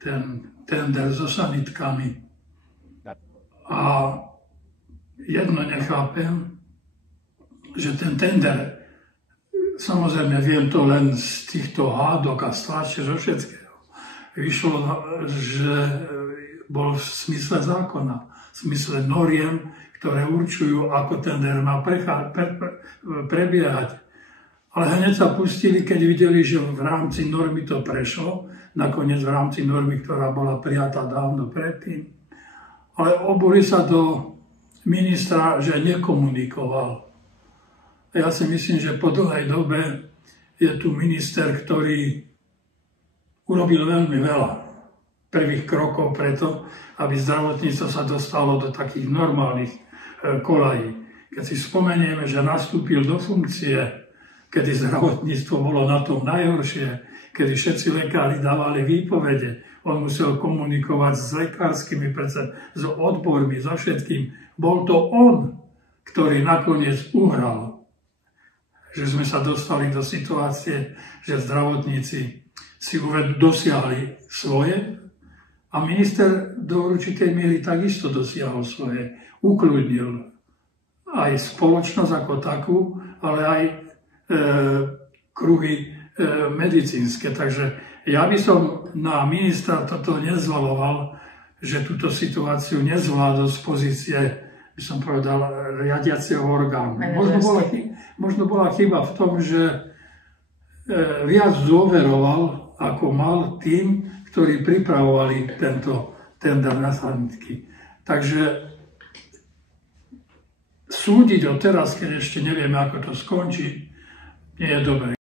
ten tender so sanitkami. A jedno nechápem, že ten tender, samozrejme viem to len z týchto hádok a stláče zo všetkého, vyšlo, že bol v smysle zákona, v smysle noriem, ktoré určujú, ako tender má prebiehať. Ale hneď sa pustili, keď videli, že v rámci normy to prešlo, nakoniec v rámci normy, ktorá bola prijatá dávno predtým. Ale obuli sa do ministra, že nekomunikoval. Ja si myslím, že po dlhej dobe je tu minister, ktorý urobil veľmi veľa prvých krokov preto, aby zdravotníctvo sa dostalo do takých normálnych kolají. Keď si spomenieme, že nastúpil do funkcie, kedy zdravotníctvo bolo na tom najhoršie, kedy všetci lekári dávali výpovede, on musel komunikovať s lekárskymi, s odbormi, so všetkým. Bol to on, ktorý nakoniec uhral, že sme sa dostali do situácie, že zdravotníci si dosiahli svoje a minister do určitej miery takisto dosiahol svoje. Ukľudnil aj spoločnosť ako takú, ale aj kruhy medicínske. Takže ja by som na ministra toto nezvaloval, že túto situáciu nezvládol z pozície, by som povedal, riadiaceho orgánu. Možno bola chyba v tom, že viac dôveroval, ako mal tým, ktorí pripravovali tento tender na sanitky. Takže súdiť od teraz, keď ešte nevieme, ako to skončí, nie je dobré.